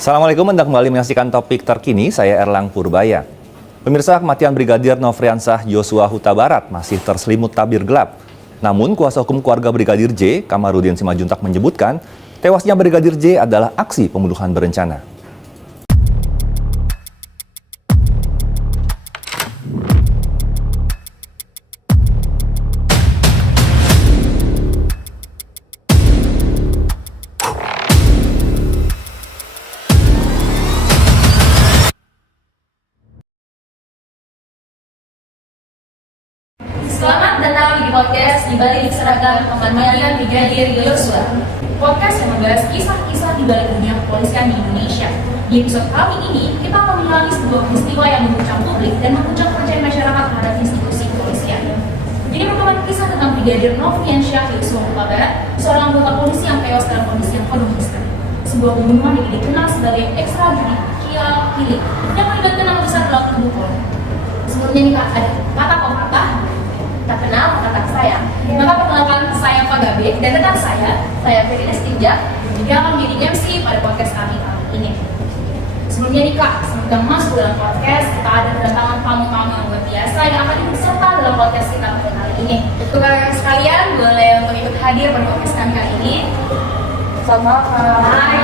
Assalamualaikum, Anda kembali menyaksikan topik terkini, saya Erlang Purbaya. Pemirsa, kematian Brigadir Nofriansah Yosua Huta Barat masih terselimut tabir gelap. Namun, kuasa hukum keluarga Brigadir J, Kamarudin Simajuntak menyebutkan, tewasnya Brigadir J adalah aksi pembunuhan berencana. Selamat datang di podcast Di Balik Seragam Kematian Brigadir Yosua. Podcast yang membahas kisah-kisah di balik dunia kepolisian di Indonesia. Di episode kali ini, kita akan mengulangi sebuah peristiwa yang mengguncang publik dan mengguncang kepercayaan masyarakat terhadap institusi kepolisian. Ini merupakan kisah tentang Brigadir Nofriansah Yosua Huta Barat, seorang anggota polisi yang tewas dalam kondisi yang penuh misteri. Sebuah pembunuhan yang dikenal sebagai extrajudicial killing yang melibatkan nama besar dalam tubuh Polri. Sebelumnya nih Kak, ada kata pepatah tak kenal maka tak sayang. Maka perkenalkan saya Pak Gabe dan rekan saya Firina Stinja, juga akan menjadi MC pada podcast kami kali ini. Sebelumnya nih Kak, sebelum masuk dalam podcast, kita ada kedatangan tamu-tamu yang luar biasa yang akan ikut serta dalam podcast kita pada kali ini. Untuk kalian sekalian, boleh untuk ikut hadir pada podcast kami kali ini. Selamat malam. Hai.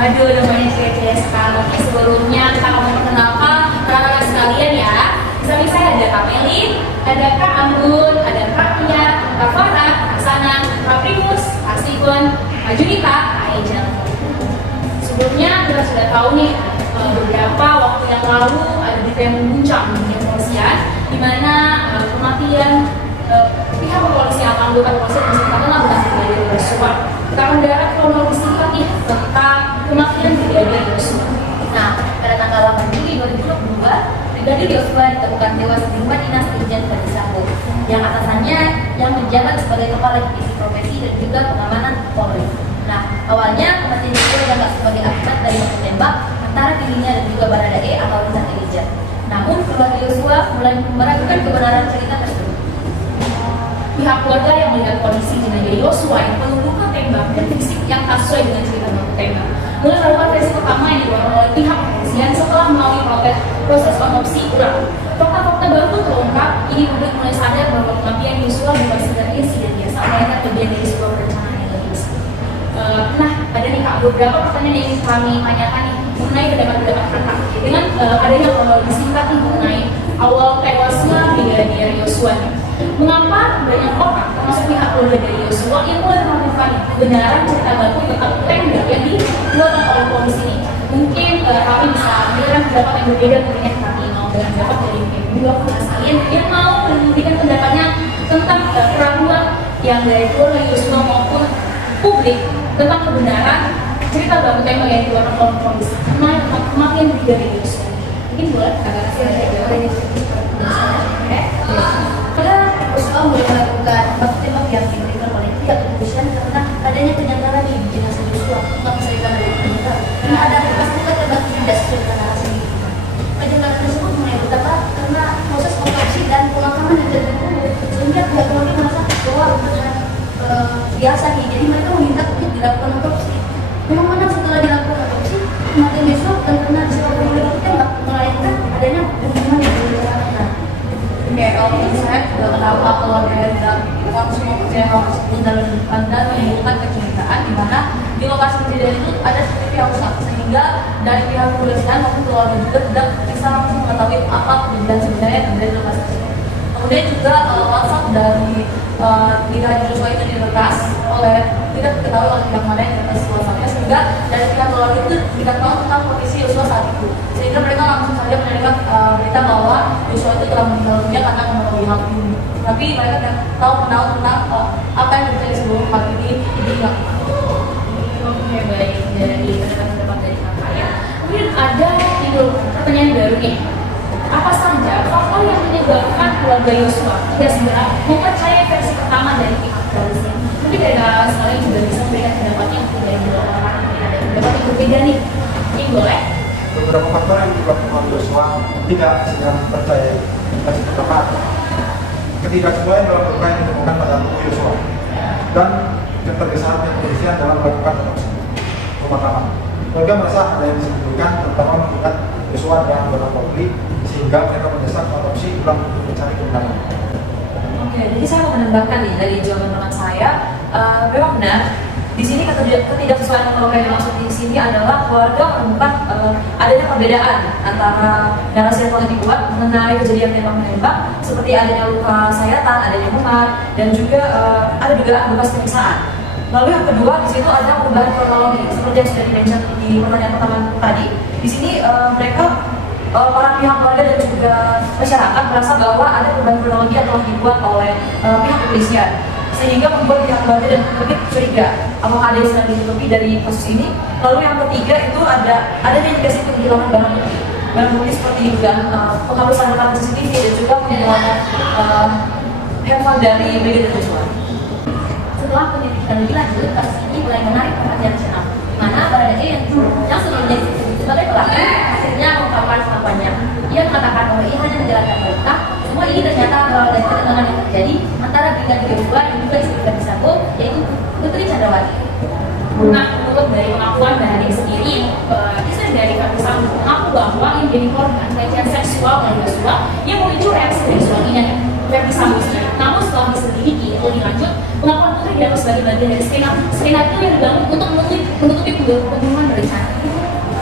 Waduh, namanya cewek-cewek sekali. Sebelumnya kita akan memperkenalkan rekan-rekan sekalian ya. Misalnya saya ada Kak Meli, ada Kak Anggun, ada Kak Tia, Kak Farah, Kak Sana, Kak Primus, Kak Sikun, Kak Junita, Kak Angel. Sebelumnya kita sudah tahu nih beberapa waktu yang lalu ada berita yang mengguncang di dunia kepolisian, di mana kematian pihak kepolisian atau anggota kepolisian masih terkenal dengan Brigadir Yosua. Kita akan mendarat kronologi singkat nih tentang kematian Brigadir Yosua. Nah, pada tanggal 8 Juli 2022, Brigadir Yosua ditemukan tewas di rumah dinas Irjen Verdi Sambo, yang atasannya yang menjabat sebagai kepala divisi profesi dan juga pengamanan Polri. Nah, awalnya kematian Yosua dianggap sebagai akibat dari baku tembak antara dirinya dan juga Baradae atau Richard Eliezer. Namun, keluarga Yosua mulai meragukan kebenaran cerita tersebut. Pihak keluarga yang melihat kondisi jenazah Yosua yang penuh luka tembak dan fisik yang tak sesuai dengan cerita baku tembak, mulai melakukan versi pertama yang didorong oleh pihak kepolisian setelah melalui proses otopsi ulang. Fakta-fakta baru pun terungkap, ini publik mulai sadar bahwa kematian Yosua bukan sekedar insiden biasa, melainkan bagian dari sebuah perencanaan yang lebih besar. Nah, ada nih Kak, beberapa pertanyaan yang ingin kami tanyakan nih mengenai pendapat-pendapat Kakak dengan adanya kronologi singkat nih mengenai awal tewasnya Brigadir Yosua. Mengapa banyak orang, termasuk pihak keluarga dari Yosua, yang mulai melakukan kebenaran cerita baku tentang tembak yang dikeluarkan oleh polisi ini? Mungkin kami bisa memberikan pendapat yang berbeda dengan yang kami mau dengan pendapat dari dua pihak sekalian yang mau memberikan pendapatnya tentang keraguan yang dari keluarga Yosua maupun publik tentang kebenaran cerita baku tembak yang dikeluarkan oleh polisi mengenai kematian Brigadir Yosua. Mungkin boleh kakak kasih saya jawab ini. Yosua mulai melakukan baku tembak yang diberikan oleh pihak kepolisian karena adanya penyanggalan di jenazah Yosua nggak bisa dikatakan penyanggalan karena ada bekas luka tembak tidak sesuai dengan narasi. Penyanggalan tersebut mulai berkata karena proses otopsi dan pemakaman yang terjadi sehingga pihak keluarga merasa bahwa dengan biasa nih, jadi mereka meminta untuk dilakukan otopsi. Memang mana setelah dilakukan otopsi kematian Yosua bukan karena disebabkan oleh baku tembak, melainkan adanya pembunuhan yang direncanakan. Oke, kalau saya kenapa keluarga dan semua percaya hal tersebut dan menimbulkan kecurigaan di mana di lokasi kejadian itu ada CCTV yang rusak sehingga dari pihak kepolisian maupun keluarga juga tidak bisa langsung mengetahui apa kejadian sebenarnya yang terjadi di lokasi tersebut. Kemudian juga WhatsApp dari Brigadir Yosua itu diretas oleh tidak diketahui oleh pihak mana yang diretas WhatsAppnya sehingga dari pihak keluarga itu tidak tahu tentang kondisi Yosua saat itu sehingga mereka langsung saja menerima berita bahwa Yosua itu telah meninggal dunia karena memenuhi hal ini. Tapi mereka tidak tahu tentang apa yang terjadi sebelum hal ini diingat. Oke, baik, dari pendapat dari kakak ya. Mungkin ada pertanyaan baru nih. Apa saja faktor yang menyebabkan keluarga Yosua tidak segera mempercayai versi pertama dari pihak kepolisian? Mungkin dari kakak sekalian juga bisa memberikan pendapatnya untuk dari dua orang yang ada pendapat yang berbeda nih. Ini boleh? Beberapa faktor yang menyebabkan Yosua tidak segera mempercayai versi pertama. Ketidaksesuaian dalam luka yang ditemukan pada tubuh Yosua. dan ketergesaan kepolisian dalam melakukan pemakaman. Keluarga merasa ada yang disembunyikan, terutama mengingat Yosua dan anggota Polri, sehingga mereka mendesak otopsi ulang untuk mencari kebenaran. Oke, jadi saya mau menambahkan nih dari jawaban teman saya, memang benar di sini ketidaksesuaian keluarga yang dimaksud di sini adalah keluarga menemukan adanya perbedaan antara narasi yang telah dibuat mengenai kejadian tembak menembak, seperti adanya luka sayatan, adanya memar, dan juga ada dugaan bekas penyiksaan. Lalu yang kedua di situ ada perubahan kronologi seperti yang sudah di-mention di pertanyaan pertama tadi. Di sini mereka para pihak keluarga dan juga masyarakat merasa bahwa ada perubahan kronologi yang telah dibuat oleh pihak kepolisian, sehingga membuat pihak keluarga dan publik curiga apakah ada yang sedang ditutupi dari kasus ini. Lalu yang ketiga itu ada indikasi kehilangan barang bukti seperti dugaan penghapusan rekaman CCTV dan juga penghilangan handphone dari Brigadir Joshua. Setelah penyelidikan lebih lanjut, kasus ini mulai menarik perhatian nasional, di mana Baradae yang sebelumnya disebut sebagai pelaku akhirnya mengungkapkan pengakuannya. Ia mengatakan bahwa ia hanya menjalankan perintah. Semua ini ternyata berawal dari ketegangan yang terjadi antara Brigadir Joshua dan juga istri Verdi Sambo, yaitu Putri Chandrawati. Nah, menurut dari pengakuan Baradae sendiri, istri dari Verdi Sambo mengaku bahwa ia menjadi korban pelecehan seksual oleh Joshua yang memicu reaksi dari suaminya Verdi Sambo sendiri. Namun setelah diselidiki lebih lanjut, pengakuan Putri dianggap sebagai bagian dari skenario yang dibangun untuk menutupi pembunuhan berencana.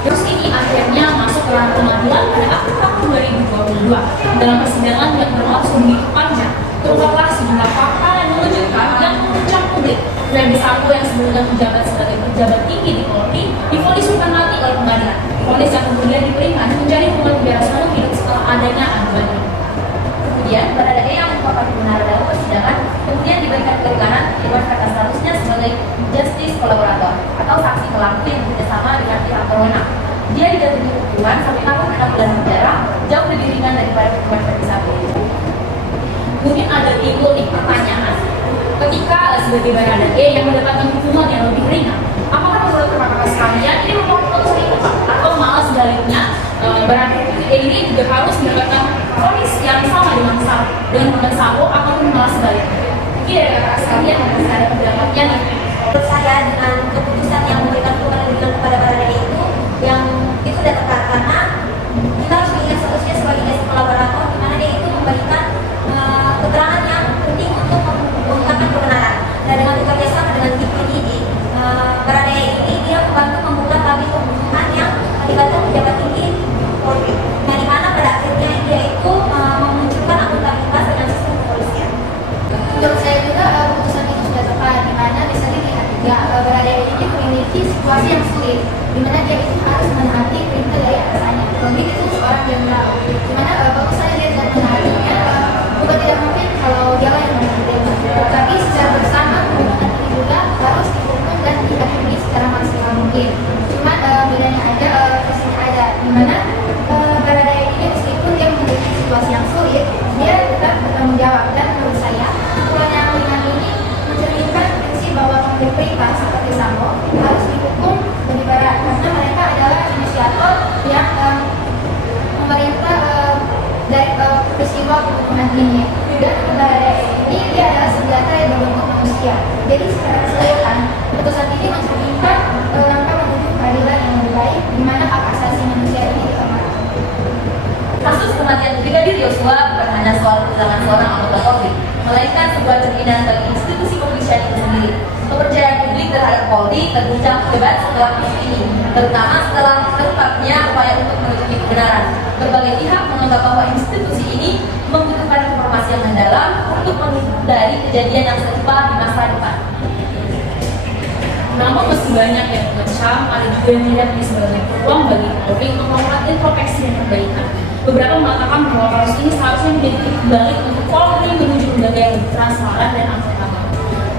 Terus ini akhirnya masuk ke ranah pengadilan pada April tahun 2022. Dalam persidangan yang berlangsung begitu panjang, terungkaplah sejumlah fakta yang mengejutkan dan mengejutkan publik. Verdi Sambo yang sebelumnya menjabat sebagai pejabat tinggi di Polri divonis hukuman mati oleh pengadilan. Vonis yang kemudian diperingan menjadi hukuman penjara seumur hidup setelah adanya aduan ini. Kemudian Baradae yang mengungkapkan kebenaran dalam persidangan kemudian diberikan keringanan dengan kata statusnya sebagai justice kolaborator atau saksi pelaku yang bekerjasama dengan pihak berwenang. Dia dijatuhi hukuman 1 tahun 6 bulan penjara, jauh lebih ringan daripada hukuman Verdi Sambo. Mungkin ada timbul nih pertanyaan, ketika sebagai Baradae yang mendapatkan hukuman yang lebih ringan, apakah menurut kakak sekalian ini merupakan putusan yang tepat atau malah sebaliknya Baradae ini juga harus mendapatkan vonis yang sama dengan Sambo ataupun malah sebaliknya? Mungkin dari kakak sekalian ada pendapatnya nih. Menurut saya dengan keputusan yang memberikan hukuman lebih ringan kepada Baradae itu sudah tepat, karena kita harus mengingat statusnya sebagai justice kolaborator, di mana dia itu memberikan keterangan yang penting untuk mengungkapkan kebenaran. Dan dengan bekerjasama dengan tim penyidik, Baradae ini dia membantu membuka tabir pembunuhan yang melibatkan pejabat tinggi Polri. Nah, di mana pada akhirnya dia itu memunculkan akuntabilitas dengan sistem kepolisian. Menurut saya juga keputusan itu sudah tepat, di mana bisa dilihat juga Baradae ini memiliki situasi yang sulit, di mana dia itu harus menaati perintah dari atasannya. Terlebih itu seorang jenderal, di mana kalau saya lihat dan menaatinya bukan tidak mungkin kalau dia yang menaatinya, tapi secara bersama pembunuhan ini juga harus dihukum dan dihakimi secara maksimal mungkin. Cuma bedanya ada, posisinya ada, di mana Baradae ini meskipun dia memiliki situasi yang sulit, dia tetap bertanggung jawab. Dan menurut saya hukuman yang ringan ini mencerminkan prinsip bahwa pemberi perintah seperti Sambo harus dihukum lebih berat, karena mereka adalah inisiator yang memerintah dari peristiwa pembunuhan ini. Dan Baradae ini dia adalah senjata yang berbentuk manusia. Jadi secara keseluruhan putusan ini mencerminkan langkah menuju keadilan yang lebih baik, di mana hak asasi manusia ini dihormati. Kasus kematian Brigadir Joshua bukan hanya soal kehilangan seorang anggota Polri, melainkan sebuah cerminan bagi institusi kepolisian itu sendiri. Kepercayaan publik terhadap Polri terguncang hebat setelah kasus ini, terutama setelah terungkapnya upaya untuk menutupi kebenaran. Berbagai pihak menganggap bahwa institusi ini membutuhkan informasi yang mendalam untuk menghindari kejadian yang serupa di masa depan. Namun meski banyak yang mengecam, ada juga yang melihat ini sebagai peluang bagi Polri untuk melakukan introspeksi dan perbaikan. Beberapa mengatakan bahwa kasus ini seharusnya menjadi titik balik untuk Polri menuju lembaga yang lebih transparan dan akuntabel.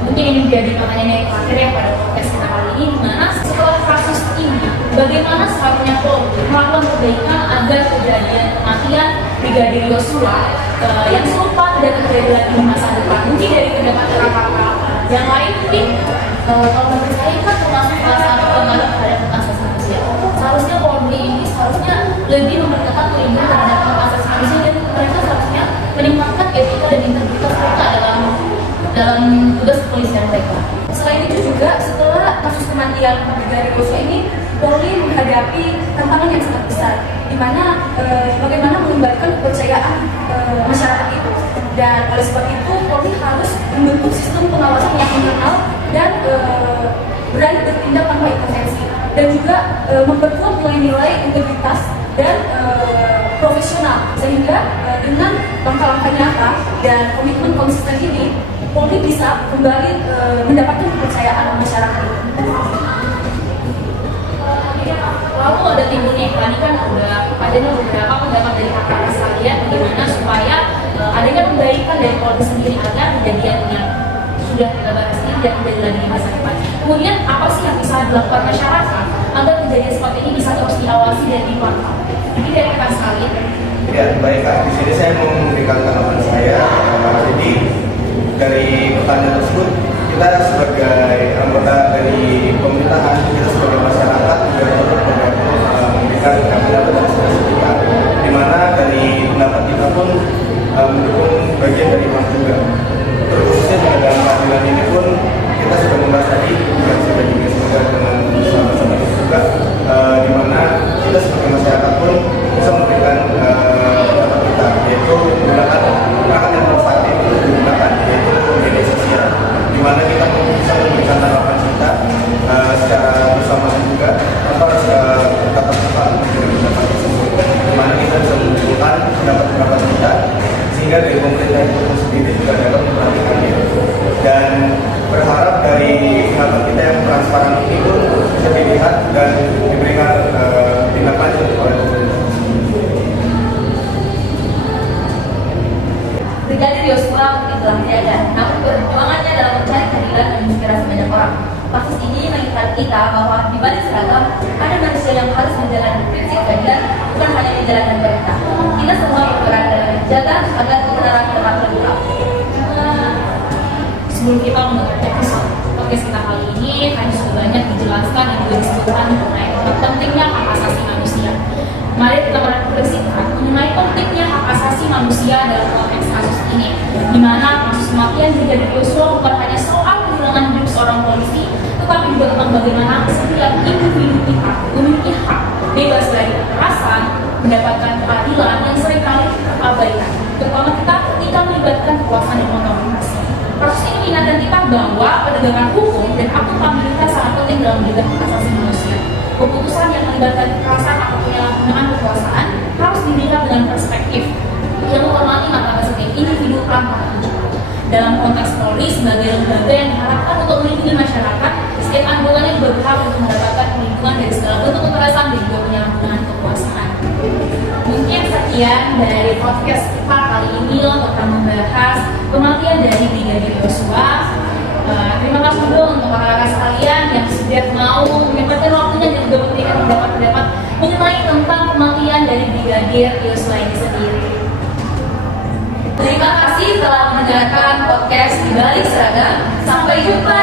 Mungkin ini menjadi pertanyaan yang terakhir ya pada podcast kita kali ini, di mana setelah kasus ini, bagaimana seharusnya Polri melakukan perbaikan agar kejadian kematian Brigadir Joshua yang serupa tidak terjadi lagi di masa depan. Mungkin dari pendapat kakak-kakak yang lain mungkin kalau menurut saya kan termasuk salah satu pelanggaran terhadap hak asasi manusia. Seharusnya Polri ini seharusnya lebih memperketat perlindungan terhadap hak asasi manusia, dan mereka seharusnya meningkatkan etika dan integritas mereka dalam tugas kepolisian mereka. Selain itu juga setelah kasus kematian Brigadir Yosua ini, Polri menghadapi tantangan yang sangat besar, di mana bagaimana mengembalikan kepercayaan masyarakat itu. Dan oleh sebab itu Polri harus membentuk sistem pengawasan yang internal dan berani bertindak tanpa intervensi, dan juga memperkuat nilai-nilai integritas dan profesional, sehingga dengan langkah-langkah nyata dan komitmen konsisten ini Polri bisa kembali mendapatkan kepercayaan masyarakat. Lalu ada timbulnya tadi kan udah adanya beberapa pendapat dari kakak sekalian bagaimana supaya adanya perbaikan dari Polri sendiri agar kejadian yang sudah kita bahas ini tidak terjadi lagi di masa depan. Kemudian apa sih yang bisa dilakukan masyarakat agar kejadian seperti ini bisa terus diawasi dan dipantau? Ini dari kakak sekalian. Ya, baik Kak. Di sini saya mau memberikan tanggapan saya. Jadi dari pertanyaan tersebut, kita sebagai anggota dari pemerintahan, kita sebagai masyarakat juga perlu memberikan pendapat dan sertifikat. Di mana dari pendapat kita pun mendukung bagian dari hak juga. Terkhususnya dalam keadilan ini pun kita sudah membahas tadi yang sudah juga dengan sama-sama juga, di mana kita sebagai masyarakat pun bisa memberikan pendapat kita, yaitu menggunakan perangkat yang proaktif untuk digunakan, yaitu media sosial, di mana kita bisa memberikan tanggapan kita secara bersamaan juga tanpa harus tatap muka untuk pendapat tersebut, di mana kita bisa mengumpulkan pendapat kita sehingga dari pemerintah itu sendiri juga dapat memperhatikannya, dan berharap dari pendapat kita yang transparan ini pun bisa dilihat dan diberikan tindak lanjut oleh pemerintah. Brigadir Yosua mungkin telah tiada, namun perjuangannya dalam mencari keadilan dan menginspirasi banyak orang. Kasus ini mengingatkan kita bahwa di balik seragam ada manusia yang harus menjalani prinsip keadilan, bukan hanya menjalankan perintah. Kita semua berperan dalam menjaga agar kebenaran dapat terungkap. Sebelum kita menutup episode podcast kita kali ini, hanya sudah banyak dijelaskan dan juga disebutkan mengenai pentingnya hak asasi manusia. Mari kita merefleksikan mengenai pentingnya hak asasi manusia dalam konteks kasus ini, di mana kasus kematian Brigadir Yosua bukan hanya soal kehilangan hidup seorang polisi, tetapi juga tentang bagaimana setiap individu kita memiliki hak bebas dari kekerasan, mendapatkan keadilan yang seringkali terabaikan, terutama kita ketika melibatkan kekuasaan yang otoritas. Kasus ini mengingatkan kita bahwa penegakan hukum dan akuntabilitas sangat penting dalam menjaga hak asasi manusia. Keputusan yang melibatkan kekerasan atau penyalahgunaan kekuasaan harus dilihat dengan perspektif yang menghormati martabat setiap individu pelanggar hukum. Dalam konteks Polri sebagai lembaga yang diharapkan untuk melindungi masyarakat, setiap anggotanya juga berhak untuk mendapatkan perlindungan dari segala bentuk kekerasan dan juga penyalahgunaan kekuasaan. Mungkin sekian dari podcast kita kali ini untuk membahas kematian dari Brigadir Yosua. Terima kasih dulu untuk kakak-kakak sekalian yang sudah mau menyempatkan waktunya dan juga memberikan pendapat-pendapat mengenai tentang kematian dari Brigadir Yosua ini sendiri. Terima kasih telah mendengarkan podcast Di Balik Seragam. Sampai jumpa